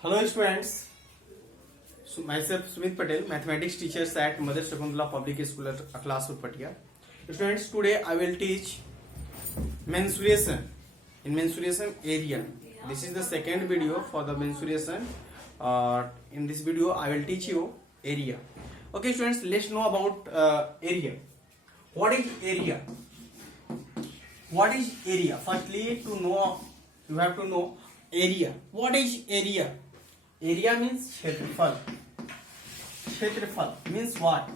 Hello students, myself Sumit Patel, mathematics teachers at Mother Shakuntala Public School at Aklasur Patia. Students, today I will teach mensuration in mensuration area. This is the second video for the mensuration. In this video I will teach you area. Okay students, let's know about area. What is area? What is area? Firstly, to know, you have to know area. What is area? Area means क्षेत्रफल. क्षेत्रफल means what?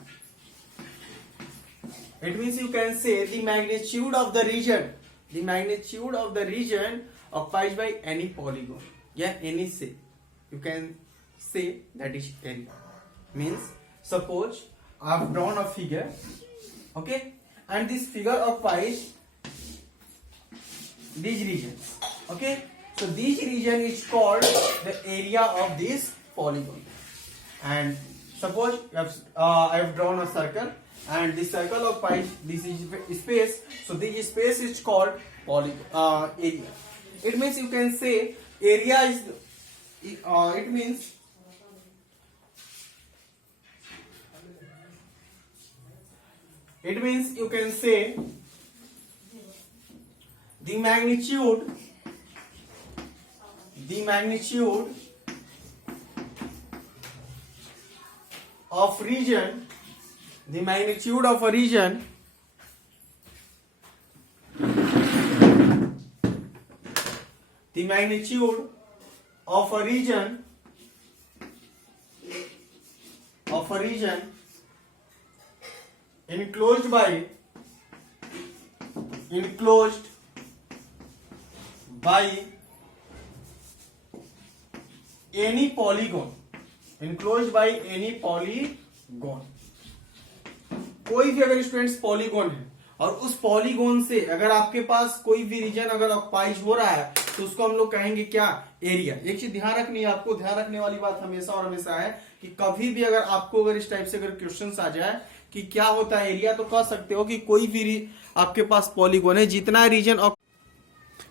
It means you can say the magnitude of the region. The magnitude of the region occupied by any polygon. Yeah, any say. You can say that is area. Means suppose I have drawn a figure. Okay, and this figure occupies these regions. Okay, so this region is called the area of this polygon. And suppose I have drawn a circle, and this circle occupies this space. So this space is called polygon area. It means you can say area is. It means you can say the magnitude of region, the magnitude of a region enclosed by any polygon. कोई भी अगर students polygon है और उस polygon से अगर आपके पास कोई भी रीजन अगर ऑक्युपाइज हो रहा है तो उसको हम लोग कहेंगे क्या? एरिया. एक चीज ध्यान रखनी है आपको, ध्यान रखने वाली बात हमेशा और हमेशा है कि कभी भी अगर आपको अगर इस टाइप से अगर क्वेश्चंस आ जाए कि क्या होता है एरिया, तो कह सकते हो कि कोई भी आपके पास पॉलीगॉन है जितना रीजन.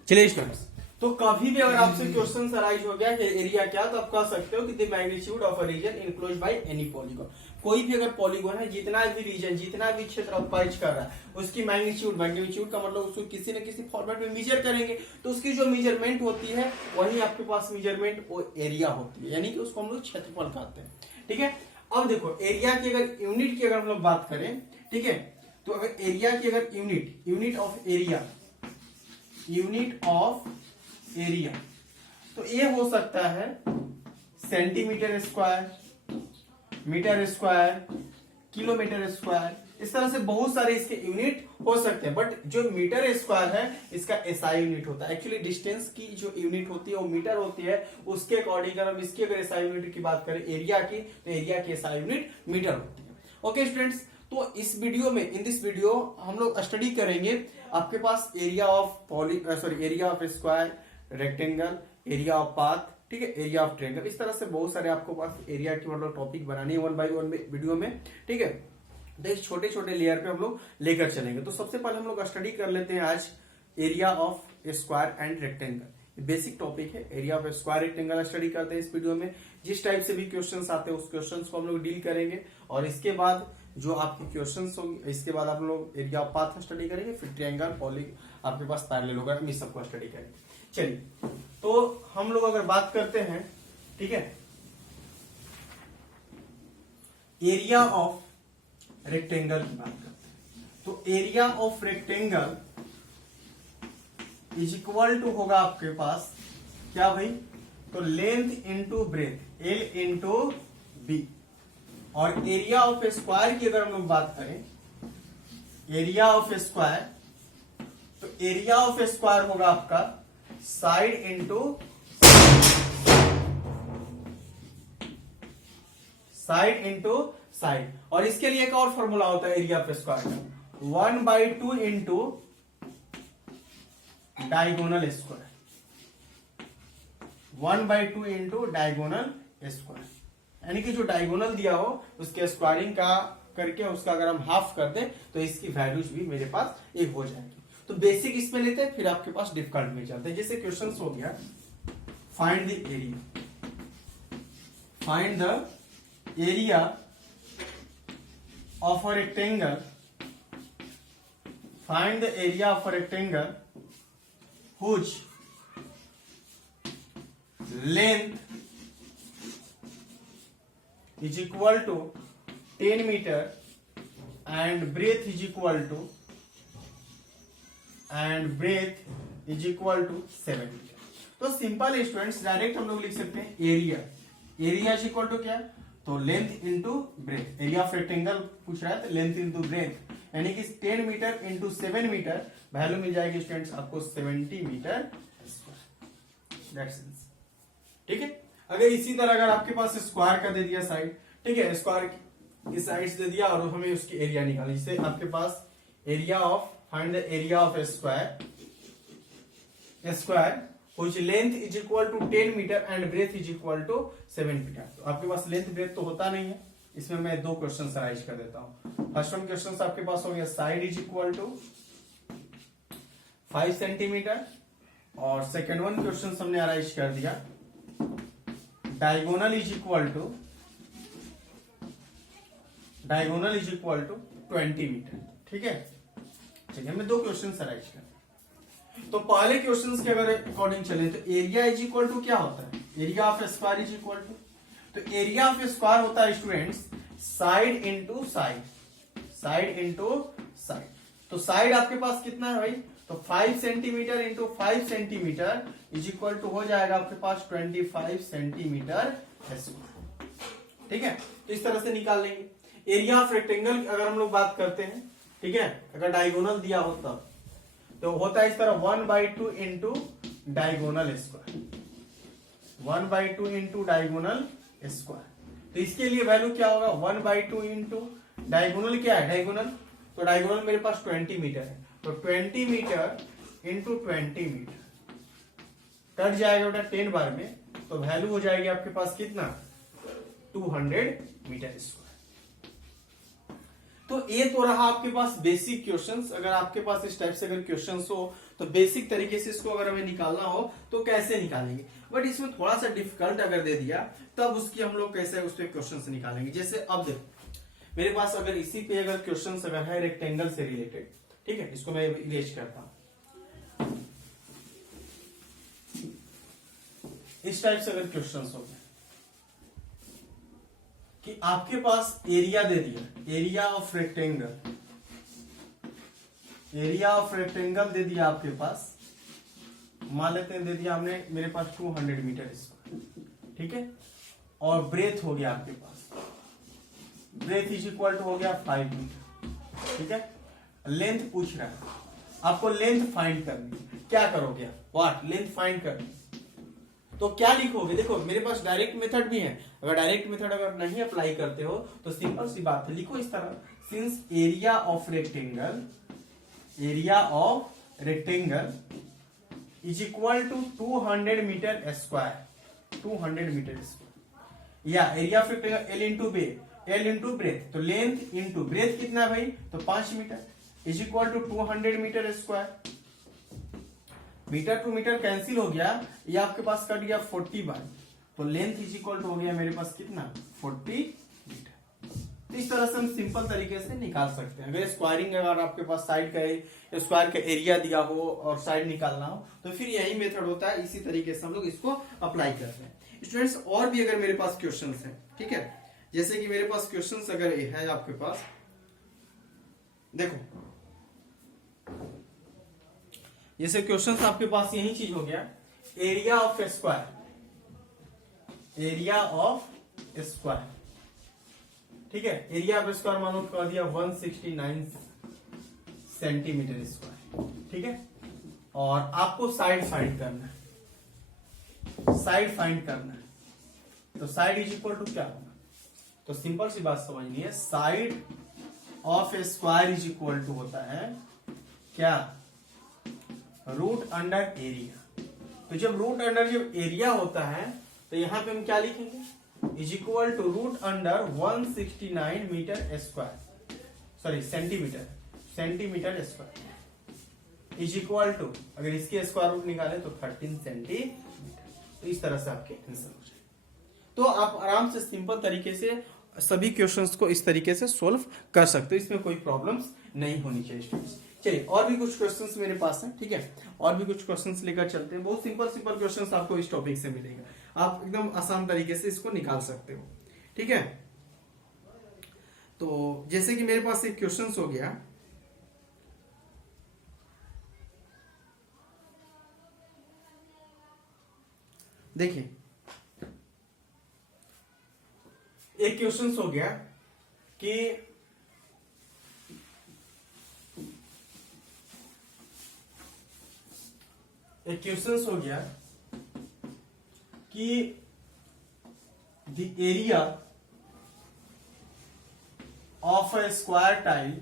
चलिए स्टूडेंट्स, तो कभी भी अगर आपसे क्वेश्चन अराइज हो गया कि एरिया क्या, तो आप कह सकते हो कि the magnitude of a region enclosed by any polygon. कोई भी अगर पॉलीगॉन है, जितना भी रीजन, जितना भी क्षेत्र ऑक्युपाइज कर रहा है, उसकी मैग्नीट्यूड का मतलब उसको किसी न किसी फॉर्मेट में मेजर करेंगे, तो उसकी जो मेजरमेंट होती है वही आपके पास मेजरमेंट वो एरिया होती है, यानी कि उसको हम लोग क्षेत्रफल कहते हैं. ठीक है. अब देखो एरिया की अगर यूनिट की अगर हम लोग बात करें, ठीक है, तो अगर एरिया की अगर यूनिट ऑफ एरिया, तो ये हो सकता है centimetre square, metre square, kilometre square. इस तरह से बहुत सारे इसके यूनिट हो सकते हैं. बट जो मीटर स्क्वायर है इसका एसआई यूनिट होता है. एक्चुअली डिस्टेंस की जो यूनिट होती है वो मीटर होती है. उसके अकॉर्डिंग अगर हम इसकी अगर एसआई यूनिट की बात करें एरिया की, तो एरिया की एसआई यूनिट मीटर होती है. ओके स्टूडेंट्स, तो इस वीडियो में, इन दिस वीडियो हम लोग स्टडी करेंगे आपके पास area of square, rectangle, area of path, ठीक है, एरिया ऑफ ट्रायंगल. इस तरह से बहुत सारे आपको पास एरिया की मतलब टॉपिक बनाने वन बाय वन वीडियो में. ठीक है, तो इस छोटे छोटे लेयर पे हम लोग लेकर चलेंगे. तो सबसे पहले हम लोग स्टडी कर लेते हैं आज area of square and rectangle. Basic topic है. Area of square rectangle study करते हैं इस वीडियो में. जिस टाइप से भी क्वेश्चंस आते हैं उस क्वेश्चंस को हम लोग डील करेंगे, और इसके बाद जो आपके क्वेश्चंस होंगे, इसके बाद आप लोग एरिया ऑफ पाथ स्टडी करेंगे, फिर ट्रायंगल, पॉली आपके पास पैरेललोग्राम, इस सबको स्टडी करेंगे. चलिए, तो हम लोग अगर बात करते हैं, ठीक है, एरिया ऑफ रेक्टेंगल की बात करते हैं, तो area of rectangle is equal to होगा आपके पास क्या भाई? तो length into breadth, L into B. और एरिया ऑफ स्क्वायर की अगर हम लोग बात करें, एरिया ऑफ स्क्वायर, तो एरिया ऑफ स्क्वायर होगा आपका साइड इंटू साइड. और इसके लिए एक और फॉर्मूला होता है एरिया ऑफ स्क्वायर का, 1/2 into diagonal square. 1/2 into diagonal square, यानी कि जो डायगोनल दिया हो उसके स्क्वायरिंग का करके उसका अगर हम हाफ कर दें तो इसकी वैल्यूज भी मेरे पास एक हो जाएगी. तो बेसिक इसमें लेते हैं, फिर आपके पास डिफिकल्ट में चलते हैं. जैसे क्वेश्चन हो गया, find the area. Find the area of a rectangle, find the area of a rectangle whose length is equal to 10 metre and breadth is equal to 7 metre. तो सिंपल स्टूडेंट्स डायरेक्ट हम लोग लिख सकते हैं area, area is equal to क्या, तो length into breadth, area of rectangle पूछ रहा है तो लेंथ इंटू ब्रेथ, यानी कि 10 मीटर इंटू 7 मीटर, वैल्यू मिल जाएगी स्टूडेंट्स आपको 70 मीटर स्क्वायर। ठीक है। अगर इसी तरह अगर आपके पास स्क्वायर का दे दिया साइड, ठीक है, स्क्वायर की साइड दे दिया और हमें उसकी एरिया निकालनी, जिससे आपके पास area of, find the area of square which length is equal to 10 metre and breadth is equal to 7 metre. तो आपके पास लेंथ ब्रेथ तो होता नहीं है, इसमें मैं दो क्वेश्चन अराइज कर देता हूं। फर्स्ट वन क्वेश्चन आपके पास हो गया side is equal to 5 centimetre, और सेकेंड वन क्वेश्चन हमने अराइज कर दिया diagonal is equal to 20 metre. ठीक है, चलिए मैं दो क्वेश्चन अराइज कर। तो पहले क्वेश्चन के अगर अकॉर्डिंग चले तो एरिया इज इक्वल टू क्या होता है, area of square is equal to, तो एरिया ऑफ स्क्वायर होता है students side into side, side into side. तो साइड आपके पास कितना है भाई, तो 5 centimetre into 5 centimetre is equal to हो जाएगा आपके पास 25 सेंटीमीटर स्क्वायर। ठीक है, तो इस तरह से निकाल लेंगे। एरिया ऑफ रेक्टेंगल अगर हम लोग बात करते हैं, ठीक है, अगर डायगोनल दिया होता तो होता है इस तरह 1/2 into diagonal square, 1/2 into diagonal square. तो इसके लिए वैल्यू क्या होगा, 1/2 इंटू डायगोनल क्या है, डायगोनल, तो डायगोनल मेरे पास 20 मीटर है, तो 20 मीटर इंटू 20 मीटर कट जाएगा बेटा 10 बार में, तो वैल्यू हो जाएगी आपके पास कितना, 200 मीटर स्क्वायर। तो ये तो रहा आपके पास बेसिक क्वेश्चंस। अगर आपके पास इस टाइप से अगर क्वेश्चंस हो तो बेसिक तरीके से इसको अगर हमें निकालना हो तो कैसे निकालेंगे, बट इसमें थोड़ा सा डिफिकल्ट अगर दे दिया तब उसकी हम लोग कैसे उस पर क्वेश्चन निकालेंगे। जैसे अब देखो मेरे पास अगर इसी पे अगर क्वेश्चन अगर है रेक्टेंगल से रिलेटेड, ठीक है, इसको मैं इरेज करता हूं, इस टाइप से अगर क्वेश्चन हो गया कि आपके पास एरिया दे दिया, area of rectangle, area of rectangle दे दिया आपके पास, मान लेते हैं दे दिया हमने मेरे पास 200 मीटर स्क्वायर, ठीक है, और ब्रेथ हो गया आपके पास, ब्रेथ इज इक्वल टू हो गया 5 मीटर, ठीक है। लेंथ पूछ रहा है, आपको लेंथ फाइंड करनी है, क्या करोगे, व्हाट, लेंथ फाइंड करनी, तो क्या लिखोगे, देखो मेरे पास डायरेक्ट मेथड भी है, अगर डायरेक्ट मेथड अगर नहीं अप्लाई करते हो तो सिंपल सी बात है, लिखो इस तरह, since area of rectangle, area of rectangle is equal to 200 metre square, 200 metre square, या area of rectangle l into b, l into breadth, तो लेंथ इंटू ब्रेथ कितना है भाई, तो 5 metre is equal to 200 metre square. Metre to metre cancel हो गया, ये आपके पास कट गया 40 बार, तो लेंथ इज इक्वल टू हो गया मेरे पास कितना, 40 मीटर। इस तरह से हम सिंपल तरीके से निकाल सकते हैं। अगर स्क्वायरिंग अगर आपके पास साइड का स्क्वायर का एरिया दिया हो और साइड निकालना हो तो फिर यही मेथड होता है, इसी तरीके से हम लोग इसको अप्लाई करते हैं। स्टूडेंट्स और भी अगर मेरे पास क्वेश्चन है, ठीक है, जैसे कि मेरे पास क्वेश्चन अगर है आपके पास, देखो जैसे क्वेश्चन आपके पास यही चीज हो गया, area of square, area of square, ठीक है, एरिया ऑफ स्क्वायर मानो कर दिया 169 सेंटीमीटर स्क्वायर, ठीक है, और आपको साइड फाइंड करना है, साइड फाइंड करना है, तो साइड इज इक्वल टू क्या होगा, तो सिंपल सी बात समझनी है, side of square is equal to होता है क्या, रूट अंडर एरिया। तो जब रूट अंडर जब एरिया होता है तो यहां पे हम क्या लिखेंगे, is equal to root under 169 metre square, sorry centimetre, centimetre square is equal to, अगर इसके स्क्वायर रूट निकाले तो 13 सेंटीमीटर। तो इस तरह से आपके आंसर हो जाए। तो आप आराम से सिंपल तरीके से सभी क्वेश्चंस को इस तरीके से सोल्व कर सकते हो, इसमें कोई प्रॉब्लम्स नहीं होनी चाहिए स्टूडेंट्स। चलिए और भी कुछ क्वेश्चंस मेरे पास हैं, ठीक है, और भी कुछ क्वेश्चंस लेकर चलते हैं। बहुत सिंपल सिंपल क्वेश्चंस आपको इस टॉपिक से मिलेगा, आप एकदम आसान तरीके से इसको निकाल सकते हो, ठीक है। तो जैसे कि मेरे पास एक क्वेश्चंस हो गया, देखिए एक क्वेश्चंस हो गया कि एक क्वेश्चंस हो गया कि the area of a square tile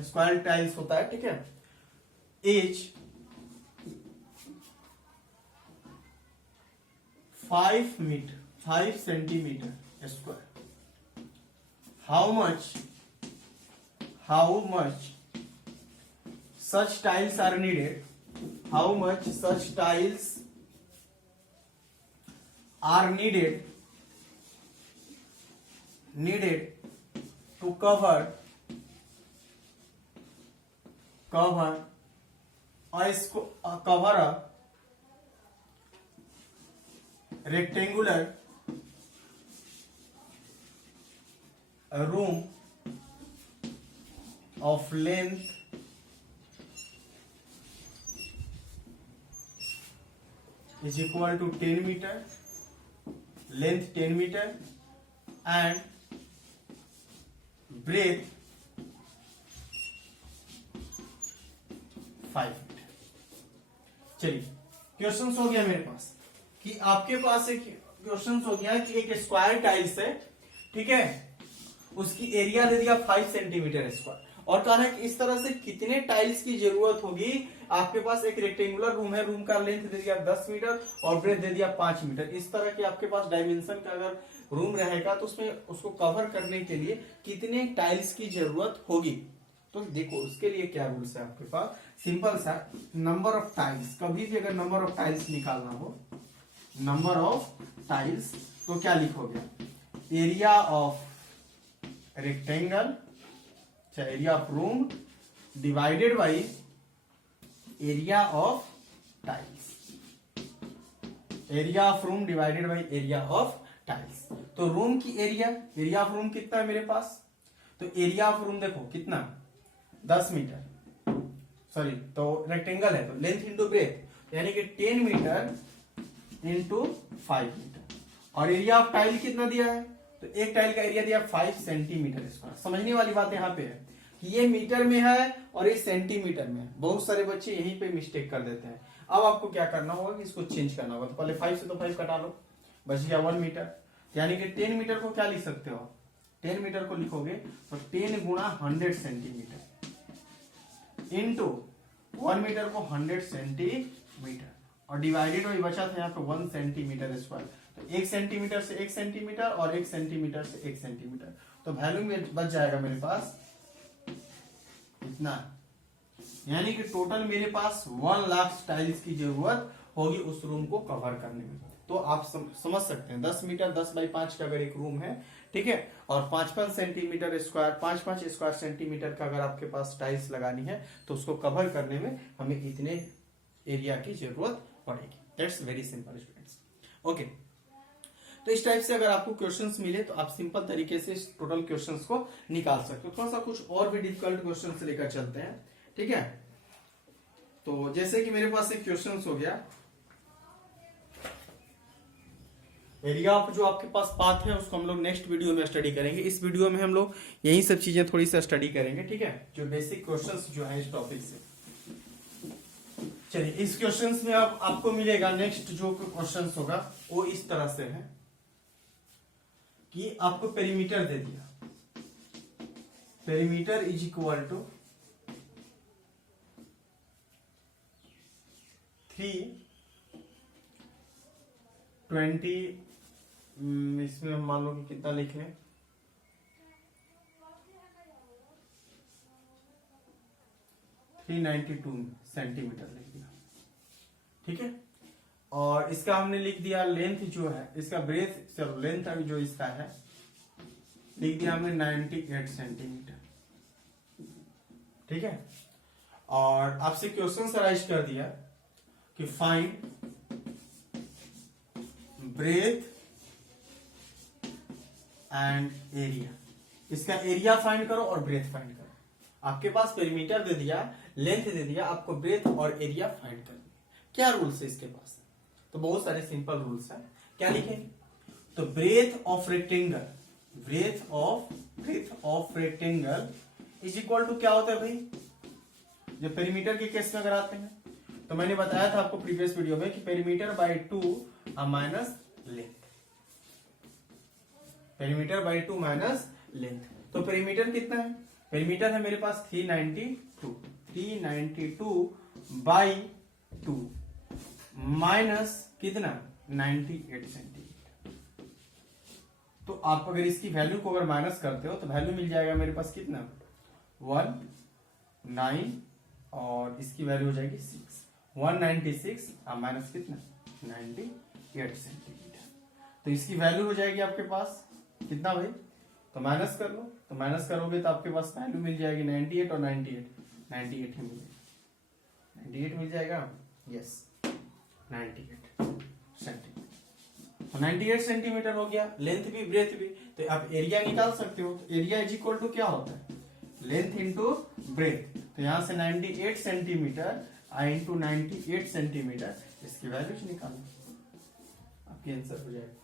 square tiles होता है, ठीक है, is 5 centimetre square. How much such tiles are needed? How much such tiles are needed to cover a rectangular room of length is equal to 10 meter, length 10 meter and breadth 5 meter। चलिए question हो गया मेरे पास कि आपके पास एक question हो गया कि एक स्क्वायर टाइल्स है, ठीक है, उसकी एरिया दे दिया 5 सेंटीमीटर स्क्वायर और कहा है कि इस तरह से कितने टाइल्स की जरूरत होगी। आपके पास एक रेक्टेंगुलर रूम है, रूम का लेंथ दे दिया 10 मीटर और ब्रेथ दे दिया 5 मीटर। इस तरह के आपके पास डायमेंशन का अगर रूम रहेगा तो उसमें उसको कवर करने के लिए कितने टाइल्स की जरूरत होगी। तो देखो उसके लिए क्या रूल्स है आपके पास, सिंपल सा, नंबर ऑफ टाइल्स। कभी भी अगर नंबर ऑफ टाइल्स निकालना हो, नंबर ऑफ टाइल्स, तो क्या लिखोगे, area of rectangle, area of room divided by area of tiles, area of room divided by area of tiles. तो रूम की एरिया ऑफ रूम कितना है मेरे पास, तो एरिया ऑफ रूम देखो कितना, 10 मीटर, सॉरी तो रेक्टेंगल है तो लेंथ इंटू ब्रेथ यानी कि 10 मीटर इंटू 5 मीटर और एरिया ऑफ टाइल कितना दिया है, तो एक टाइल का एरिया दिया 5 सेंटीमीटर स्क्वायर। समझने वाली बात यहाँ पे है कि ये मीटर में है और ये सेंटीमीटर में है। बहुत सारे बच्चे यहीं पे मिस्टेक कर देते हैं। अब आपको क्या करना होगा कि इसको चेंज करना होगा। तो पहले 5 से तो 5 कटा लो, बच गया 1 मीटर, यानी कि 10 मीटर को क्या लिख सकते हो, 10 मीटर को लिखोगे तो 10 गुणा 100 सेंटीमीटर इंटू 1 मीटर को 100 सेंटीमीटर और डिवाइडेड बाई बचा था यहाँ पे 1 सेंटीमीटर स्क्वायर। तो 1 सेंटीमीटर से 1 सेंटीमीटर और 1 सेंटीमीटर से 1 सेंटीमीटर, तो वैल्यू में बच जाएगा मेरे पास इतना, यानी कि टोटल मेरे पास 1 लाख टाइल्स की जरूरत होगी उस रूम को कवर करने में। तो आप समझ सकते हैं 10 मीटर 10 बाई 5 का अगर एक रूम है, ठीक है, और 5-5 सेंटीमीटर स्क्वायर 5-5 स्क्वायर सेंटीमीटर का अगर आपके पास टाइल्स लगानी है तो उसको कवर करने में हमें इतने एरिया की जरूरत पड़ेगी। That's very simple students. Okay, तो इस टाइप से अगर आपको क्वेश्चंस मिले तो आप सिंपल तरीके से इस टोटल क्वेश्चंस को निकाल सकते हो। थोड़ा सा कुछ और भी डिफिकल्ट क्वेश्चंस लेकर चलते हैं, ठीक है। तो जैसे कि मेरे पास एक क्वेश्चंस हो गया, एरिया ऑफ जो आपके पास पाथ है उसको हम लोग नेक्स्ट वीडियो में स्टडी करेंगे। इस वीडियो में हम लोग यही सब चीजें थोड़ी सा स्टडी करेंगे, ठीक है, जो बेसिक क्वेश्चंस जो है इस टॉपिक से। चलिए इस क्वेश्चंस में अब आपको मिलेगा नेक्स्ट जो क्वेश्चंस होगा वो इस तरह से है कि आपको पेरीमीटर दे दिया, पेरीमीटर इज इक्वल टू 320, इसमें हम मान लो कि कितना लिख लें, 392 सेंटीमीटर लिख दिया, ठीक है। और इसका हमने लिख दिया लेंथ जो है इसका ब्रेथ, चलो लेंथ अभी जो इसका है लिख दिया हमने 98 सेंटीमीटर, ठीक है। और आपसे क्वेश्चन राइज कर दिया कि फाइंड ब्रेथ एंड एरिया, इसका एरिया फाइंड करो और ब्रेथ फाइंड करो। आपके पास पेरीमीटर दे दिया, लेंथ दे दिया, आपको ब्रेथ और एरिया फाइंड करना है। क्या रूल्स है इसके पास? तो बहुत सारे सिंपल रूल्स है। क्या लिखेंगे? तो breadth of rectangle, breadth of rectangle is equal to क्या होता है भाई, जब पेरीमीटर के केस में अगर आते हैं तो मैंने बताया था आपको प्रीवियस वीडियो में कि perimeter by 2 minus length, perimeter by 2 minus length. तो पेरीमीटर कितना है? पेरीमीटर है मेरे पास 392 बाई 2 माइनस कितना 98 सेंटीमीटर। तो आप अगर इसकी वैल्यू को अगर माइनस करते हो तो वैल्यू मिल जाएगा मेरे पास कितना 19 और इसकी वैल्यू हो जाएगी 6, 196 माइनस कितना 98 सेंटीमीटर। तो इसकी वैल्यू हो जाएगी आपके पास कितना भाई, तो माइनस कर लो, तो माइनस करोगे तो आपके पास वैल्यू मिल जाएगी 98 और 98 ही मिल जाएगा, 98 मिल जाएगा, यस 98 सेंटीमीटर। तो 98 सेंटीमीटर हो गया, लेंथ भी ब्रेथ भी। तो आप एरिया निकाल सकते हो। तो एरिया इज इक्वल टू क्या होता है, लेंथ इंटू ब्रेथ। तो यहां से 98 सेंटीमीटर इंटू 98 सेंटीमीटर, इसकी वैल्यू निकालो, आपकी आंसर हो जाएगा।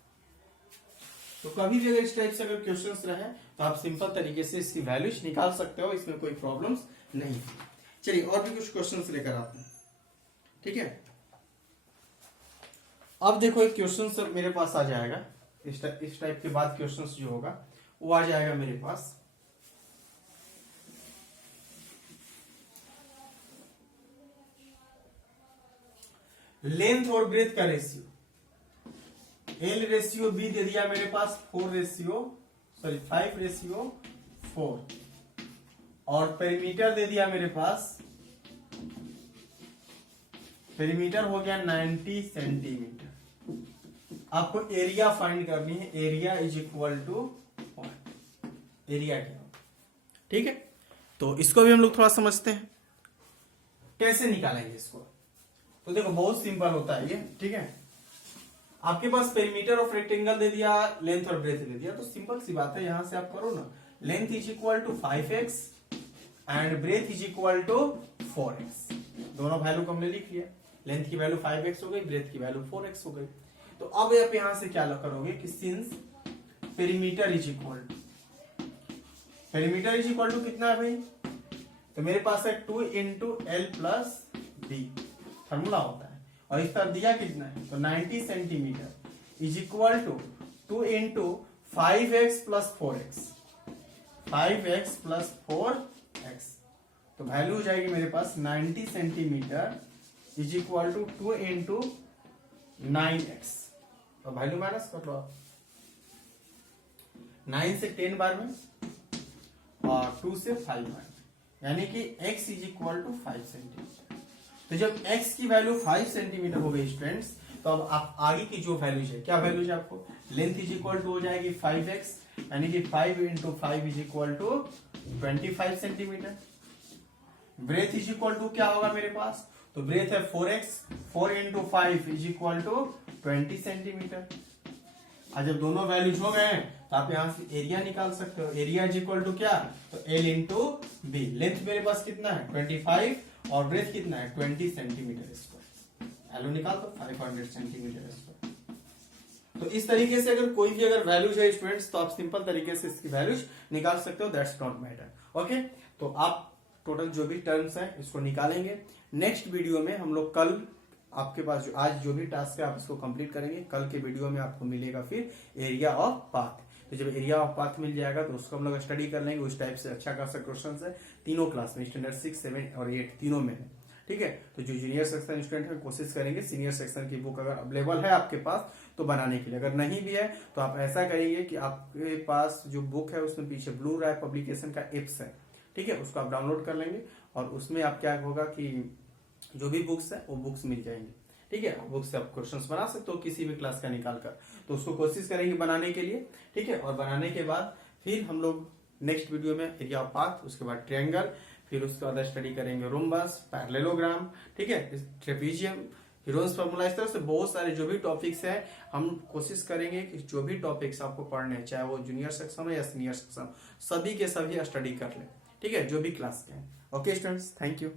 तो कभी भी अगर इस टाइप से अगर क्वेश्चंस रहे तो आप सिंपल तरीके से इसकी वैल्यूज निकाल सकते हो, इसमें कोई प्रॉब्लम्स नहीं। चलिए और भी कुछ क्वेश्चंस लेकर आते हैं, ठीक है। अब देखो एक क्वेश्चन मेरे पास आ जाएगा, इस टाइप के बाद क्वेश्चंस जो होगा वो आ जाएगा मेरे पास। लेंथ और ब्रेथ का रेशियो, L रेशियो B दे दिया मेरे पास 5 रेशियो 4 और पेरीमीटर दे दिया मेरे पास, पेरीमीटर हो गया 90 सेंटीमीटर। आपको एरिया फाइंड करनी है, area is equal to area क्या, ठीक है। तो इसको भी हम लोग थोड़ा समझते हैं कैसे निकालेंगे इसको। तो देखो बहुत सिंपल होता है ये, ठीक है। आपके पास पेरीमीटर ऑफ रेक्टेंगल दे दिया, लेंथ और ब्रेथ दे दिया, तो सिंपल सी बात है, यहां से आप करो ना, length is equal to 5x and breadth is equal to 4x। दोनों वैल्यू को हमने लिख लिया, लेंथ की वैल्यू 5x हो गई, ब्रेथ की वैल्यू 4x हो गई। तो अब आप यहां से क्या करोगे कि since perimeter is equal to, perimeter is equal to कितना है भाई, तो मेरे पास है 2 into L plus B formula होता है, और इस तरफ दिया कितना है तो 90 centimetre is equal to 2 into 5x plus 4x, 5x plus 4x। तो वैल्यू हो जाएगी मेरे पास 90 centimetre is equal to 2 into 9x। तो वैल्यू माइनस कर लो आप, 9 से 10 बार में और 2 से 5 बार में, यानी कि x is equal to 5 centimetre. तो जब x की वैल्यू 5 सेंटीमीटर हो गई स्टूडेंट्स, तो अब आप आगे की जो वैल्यूज है, क्या वैल्यूज है आपको, लेंथ इज इक्वल टू हो जाएगी 5x, यानी कि 5 into 5 is equal to 25 centimetre. Breadth is equal to क्या होगा मेरे पास, तो ब्रेथ है 4x, 4 into 5 is equal to 20 centimetre. और जब दोनों वैल्यूज हो गए तो आप यहां से एरिया निकाल सकते हो, एरिया इज इक्वल टू क्या, तो L इंटू बी। लेंथ मेरे पास कितना है 25 और ब्रेथ कितना है 20 सेंटीमीटर स्क्वायर, वैल्यू निकाल दो 500 सेंटीमीटर स्क्वायर। तो इस तरीके से अगर कोई भी अगर वैल्यूज है स्टूडेंट्स, तो आप सिंपल तरीके से इसकी वैल्यूज निकाल सकते हो, दैट्स नॉट मैटर। ओके, तो आप टोटल जो भी टर्म्स है इसको निकालेंगे। नेक्स्ट वीडियो में हम लोग कल, आपके पास जो आज जो भी टास्क है आप इसको कंप्लीट करेंगे, कल के वीडियो में आपको मिलेगा फिर एरिया ऑफ पाथ। तो जब एरिया ऑफ पाथ मिल जाएगा तो उसको हम लोग स्टडी कर लेंगे। उस टाइप से अच्छा खासा क्वेश्चन है, तीनों क्लास में, स्टैंडर्ड 6, 7 और 8 तीनों में है, ठीक है। तो जो जूनियर सेक्शन स्टूडेंट है कोशिश करेंगे सीनियर सेक्शन की बुक अगर अवेलेबल है आपके पास तो बनाने के लिए, अगर नहीं भी है तो आप ऐसा करिए कि आपके पास जो बुक है उसमें पीछे ब्लू रैप पब्लिकेशन का एप्स है, ठीक है, उसको आप डाउनलोड कर लेंगे और उसमें आप क्या होगा कि जो भी बुक्स है वो बुक्स मिल जाएंगे, ठीक है, बुक से आप क्वेश्चंस बना सकते हो किसी भी क्लास का निकाल कर, तो उसको कोशिश करेंगे बनाने के लिए। ठीक है, और बनाने के बाद फिर हम लोग नेक्स्ट वीडियो में एरिया ऑफ पाथ, उसके बाद ट्रायंगल, फिर उसके बाद स्टडी करेंगे रोम्बस, पैरेललोग्राम, ठीक है, ट्रेपीजियम, हीरोन्स फार्मूला, इस तरह से बहुत सारे जो भी टॉपिक्स हैं हम कोशिश करेंगे कि जो भी टॉपिक्स आपको पढ़ने हैं, चाहे वो जूनियर सेक्शन हो या सीनियर सेक्शन, सभी के सभी स्टडी कर ले। ठीक है, जो भी क्लास के हैं। Okay students, thank you.